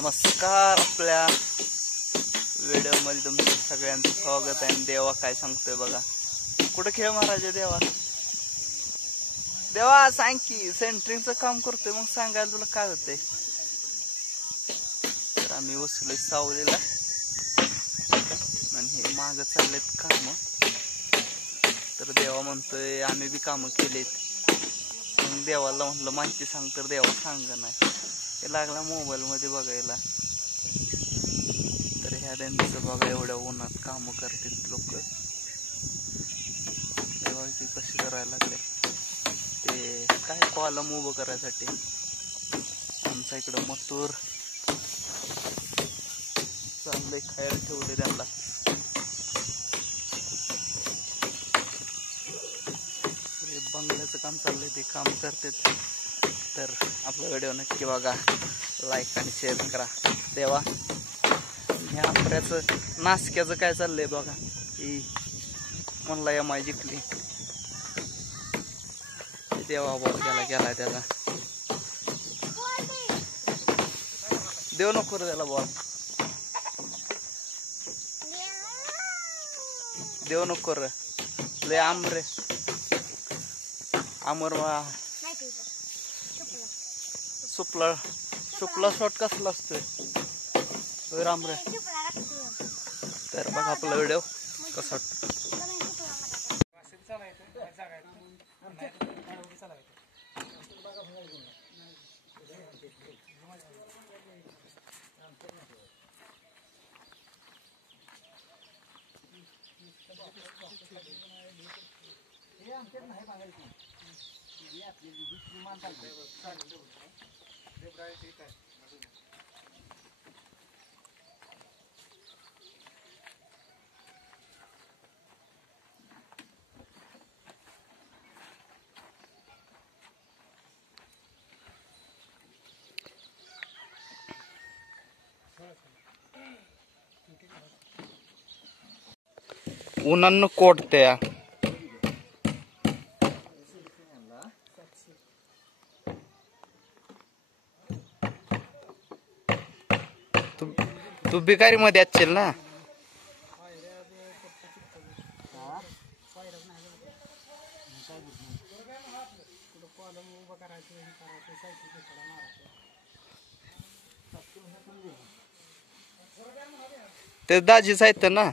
नमस्कार, आपल्या व्हिडिओ मध्ये तुमचं सगळ्यांचं स्वागत आहे. देवा काय सांगतोय बघा. कुठं खेळ महाराज देवा? देवा सांग की, सेंटरिंगचं काम करतोय, मग सांगायला तुला काय होतंय? तर आम्ही वसुलोय सावलीला आणि हे माग चाललेत काम. तर देवा म्हणतोय आम्ही बी कामं केलेत. मग देवाला म्हटलं माहिती सांग, तर देवा सांग नाही. ते लागला मोबाईल मध्ये बघायला. तर ह्या त्यांचं बघा, एवढ्या उन्हात काम करतात लोक. देवाची कशी करायला लागले ते काय, कॉलम उभं करायसाठी. आमच्या इकडं मथुर चांगले खायला ठेवले त्यांना. बंगल्याचं काम चाललंय, ते काम करतात. तर आपला व्हिडिओ नक्की बघा, लाईक आणि शेअर करा. देवा ह्या आपल्याचं नासक्याचं काय चाललंय बघा. ही म्हणला या माय जिंकली. देवा बॉल गेला त्याला. देव नको रे त्याला बॉल, देव नको रे. लय आमरे आमर सुपला शॉट कसला असतोय राम रे. तर बघा आपला व्हिडिओ कसा उन्हानं कोटत्या. तू बिकारी मध्ये असशील ना. ते दाजीच आहेत ना.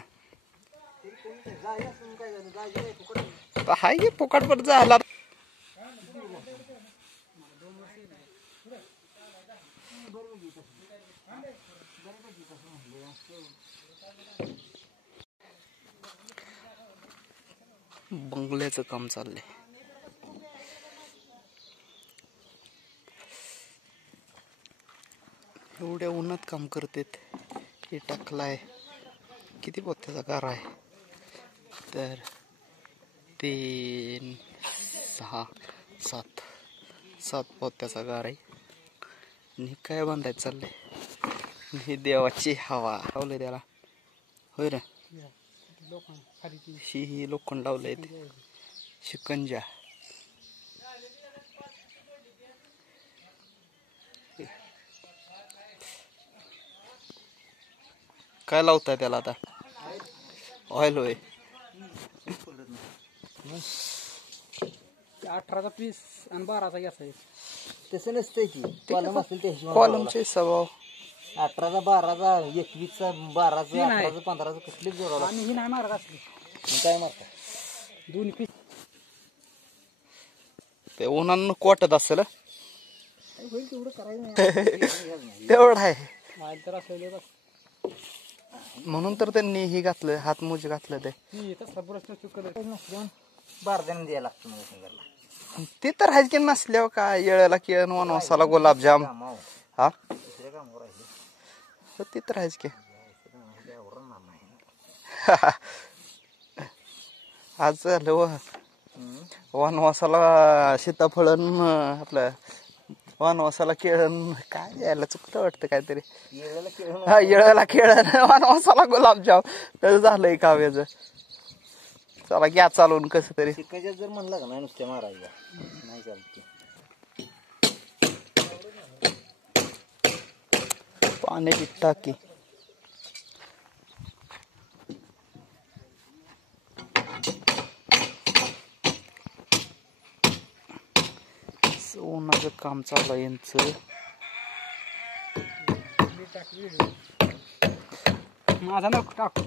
हाय की फुकट पण झाला. बंगल्याचं काम चाललंय. एवढ्या उन्हात काम करतात. हे टाकलाय, किती पोत्याचा गारा आहे? तर 3, 6, 7 पोत्याचा गार आहे. आणि काय बांधायचं चाललंय. ही देवाची हवा लावलंय त्याला, होय रे. ही लोखंड लावलंय, शिकंजा. काय लावताय त्याला आता? ऑइल होय. 18चा पीस आणि 12चा गॅस आहे. तसं नसतंय की, कॉलम असेल ते कॉलमचे स्वभाव. 18चा 12चा 21चा 12चा 18चा 15चा कसलीच जोराला. आणि ही नाही मारत असली. काय मारता दोन पीस ते उन्हानं कोटत असेल. होईल तेवढं करायचं. तेवढं आहे नाही तर असलेले म्हणून तर त्यांनी ही घातलं, हातमोज घातलं. ते तसला प्रश्न चुकत बारदाने द्यायला लागतं मला सिंगरला. ते तर आहेच की. नसल्यावर काय, येळेला केळण, वनवासाला गुलाबजाम. हा दुसऱ्या कामावर राहिले ते तर आहेच की. आज झालं वनवासाला सीताफळन, आपलं वनवासाला केळण. काय द्यायला चुकतं वाटतं काहीतरी. हा येळेला केळण, वनवासाला गुलाबजाम. तर झालंय काव्याचं. चला घ्या चालवून कसं तरी. शिकायच्यात जर म्हणलं का नाही नुसत्या मारायला नाही चालत. पाण्याची टाकी. सोनाचं काम चालू आहे यांचं. माझा नको टाकू.